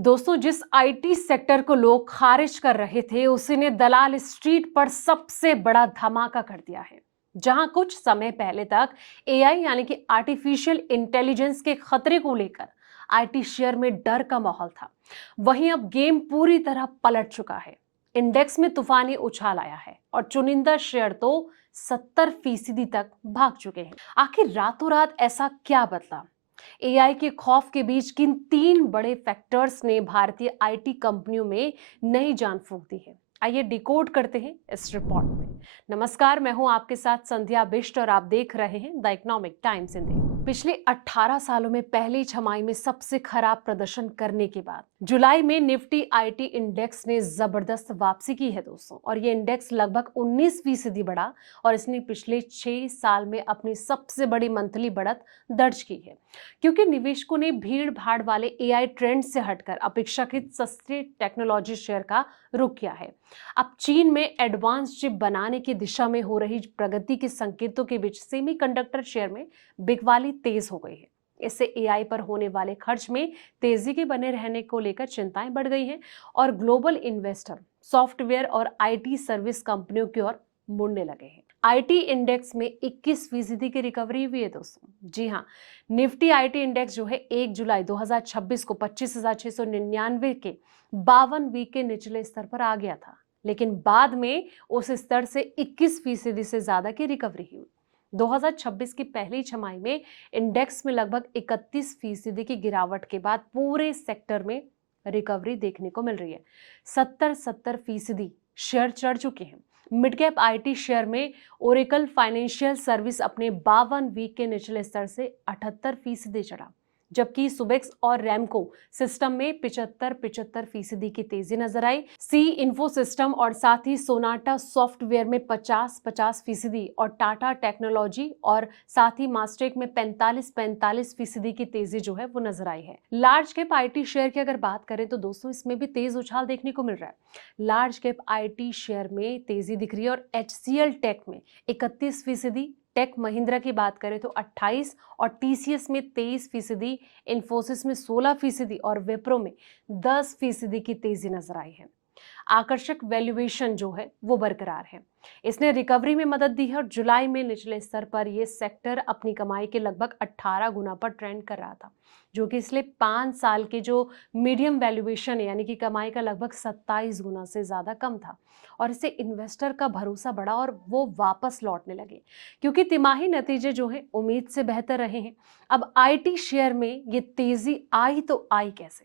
दोस्तों, जिस IT sector को लोग खारिज कर रहे थे, उसी ने दलाल स्ट्रीट पर सबसे बड़ा धमाका कर दिया है। जहां कुछ समय पहले तक एआई यानी कि आर्टिफिशियल इंटेलिजेंस के खतरे को लेकर आईटी शेयर में डर का माहौल था, वहीं अब गेम पूरी तरह पलट चुका है। इंडेक्स में तूफानी उछाल आया है और चुनिंदा शेयर तो 70% तक भाग चुके हैं। आखिर रातों रात ऐसा क्या बदला? एआई के खौफ के बीच किन तीन बड़े फैक्टर्स ने भारतीय आईटी कंपनियों में नई जान फूंक दी है? आइए डिकोड करते हैं इस रिपोर्ट में। नमस्कार, मैं हूं आपके साथ संध्या बिष्ट और आप देख रहे हैं द इकोनॉमिक टाइम्स हिंदी। पिछले 18 सालों में पहली छमाही में सबसे खराब प्रदर्शन करने के बाद जुलाई में निफ्टी आईटी इंडेक्स ने जबरदस्त वापसी की है दोस्तों, और ये इंडेक्स लगभग 19% बढ़ा और इसने पिछले 6 साल में अपनी सबसे बड़ी मंथली बढ़त दर्ज की है। क्योंकि निवेशकों ने भीड़ भाड़ वाले एआई ट्रेंड से हटकर अपेक्षाकृत सस्ते टेक्नोलॉजी शेयर का रुख किया है। अब चीन में एडवांस चिप बनाने की दिशा में हो रही प्रगति के संकेतों के बीच सेमीकंडक्टर शेयर में बिकवाली तेज हो गई है। इससे एआई पर होने वाले खर्च में तेजी के बने रहने को लेकर चिंताएं बढ़ गई हैं और ग्लोबल इन्वेस्टर सॉफ्टवेयर और आईटी सर्विस कंपनियों की ओर मुड़ने लगे हैं। आईटी इंडेक्स में 21% की रिकवरी हुई है दोस्तों। जी हाँ, निफ्टी आईटी इंडेक्स जो है 1 जुलाई 2026 को 25,699 के 52 वीक के निचले स्तर पर आ गया था, लेकिन बाद में उस स्तर से 21% से ज्यादा की रिकवरी हुई। 2026 की पहली छमाही में इंडेक्स में लगभग 31% की गिरावट के बाद पूरे सेक्टर में रिकवरी देखने को मिल रही है। 70% शेयर चढ़ चुके हैं। मिड कैप आईटी शेयर में ओरेकल फाइनेंशियल सर्विस अपने 52 वीक के निचले स्तर से 78% चढ़ा, जबकि सुबेक्स और रैमको सिस्टम में 75% की तेजी नजर आई। सी इन्फो सिस्टम और साथ ही सोनाटा सॉफ्टवेयर में 50% और टाटा टेक्नोलॉजी और साथ ही मास्टेक में 45% की तेजी जो है वो नजर आई है। लार्ज कैप आईटी शेयर की अगर बात करें तो दोस्तों, इसमें भी तेज उछाल देखने को मिल रहा है। लार्ज कैप आईटी शेयर में तेजी दिख रही है और एचसीएल टेक में 31%, टेक महिंद्रा की बात करें तो 28 और टीसीएस में 23%, इन्फोसिस में 16% और विप्रो में 10% की तेजी नजर आई है। आकर्षक वैल्यूएशन जो है वो बरकरार है। इसने रिकवरी में मदद दी है और जुलाई में निचले स्तर पर यह सेक्टर अपनी कमाई के लगभग 18 गुना पर ट्रेंड कर रहा था, जो कि इसलिए 5 साल के जो मीडियम वैल्यूएशन यानी कि कमाई का लगभग 27 गुना से ज्यादा कम था। और इससे इन्वेस्टर का भरोसा बढ़ा और वो वापस लौटने लगे, क्योंकि तिमाही नतीजे जो हैं उम्मीद से बेहतर रहे हैं। अब आईटी शेयर में ये तेजी आई तो आई कैसे?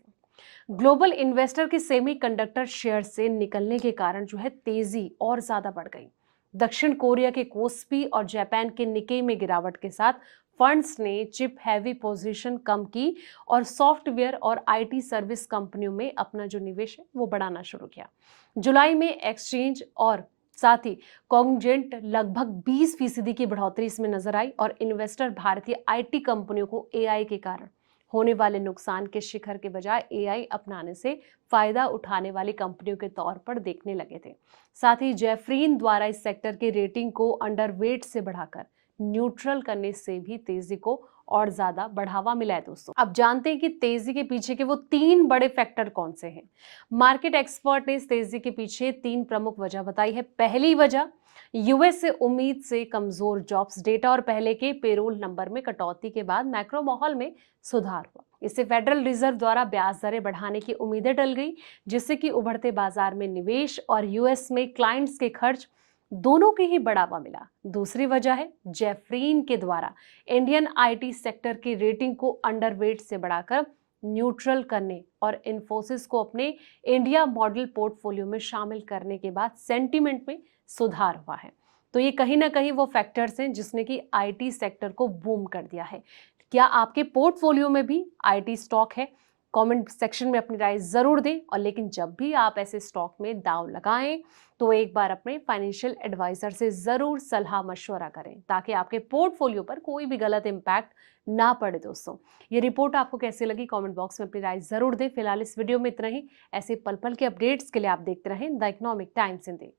ग्लोबल इन्वेस्टर के सेमीकंडक्टर शेयर से निकलने के कारण जो है तेजी और ज्यादा बढ़ गई। दक्षिण कोरिया के कोस्पी और जापान के निकेई में गिरावट के साथ फंड्स ने चिप हैवी पोजीशन कम की और सॉफ्टवेयर और आईटी सर्विस कंपनियों में अपना जो निवेश है वो बढ़ाना शुरू किया। जुलाई में एक्सचेंज और साथ ही कॉन्जेंट लगभग 20% की बढ़ोतरी इसमें नजर आई और इन्वेस्टर भारतीय आईटी कंपनियों को एआई के कारण होने वाले नुकसान के शिखर के बजाय एआई अपनाने से फायदा उठाने वाली कंपनियों के तौर पर देखने लगे थे। साथ ही जेफरीन द्वारा इस सेक्टर की रेटिंग को अंडरवेट से बढ़ाकर न्यूट्रल करने से भी तेजी को और ज्यादा बढ़ावा मिला है दोस्तों। अब जानते हैं कि तेजी के पीछे के वो तीन बड़े फैक्टर कौन से हैं। मार्केट एक्सपर्ट ने इस तेजी के पीछे तीन प्रमुख वजह बताई है। पहली वजह, यूएस से उम्मीद से कमजोर जॉब्स डेटा और पहले के पेरोल नंबर में कटौती के बाद मैक्रो माहौल में सुधार हुआ। इससे फेडरल रिजर्व द्वारा ब्याज दरें बढ़ाने की उम्मीदें टल गई, जिससे कि उभरते बाजार में निवेश और यूएस में क्लाइंट्स के खर्च दोनों के ही बढ़ावा मिला। दूसरी वजह है जेफरीन के द्वारा इंडियन आईटी सेक्टर की रेटिंग को अंडरवेट से बढ़ाकर न्यूट्रल करने और इन्फोसिस को अपने इंडिया मॉडल पोर्टफोलियो में शामिल करने के बाद सेंटीमेंट में सुधार हुआ है। तो ये कहीं ना कहीं वो फैक्टर्स हैं जिसने कि आईटी सेक्टर को बूम कर दिया है। क्या आपके पोर्टफोलियो में भी आईटी स्टॉक है? कमेंट सेक्शन में अपनी राय जरूर दें। और लेकिन जब भी आप ऐसे स्टॉक में दांव लगाएं तो एक बार अपने फाइनेंशियल एडवाइजर से जरूर सलाह मशवरा करें, ताकि आपके पोर्टफोलियो पर कोई भी गलत इंपैक्ट ना पड़े। दोस्तों, ये रिपोर्ट आपको कैसी लगी कमेंट बॉक्स में अपनी राय जरूर दें। फिलहाल इस वीडियो में इतना ही। ऐसे पल पल के अपडेट्स के लिए आप देखते रहें द इकोनॉमिक टाइम्स हिंदी।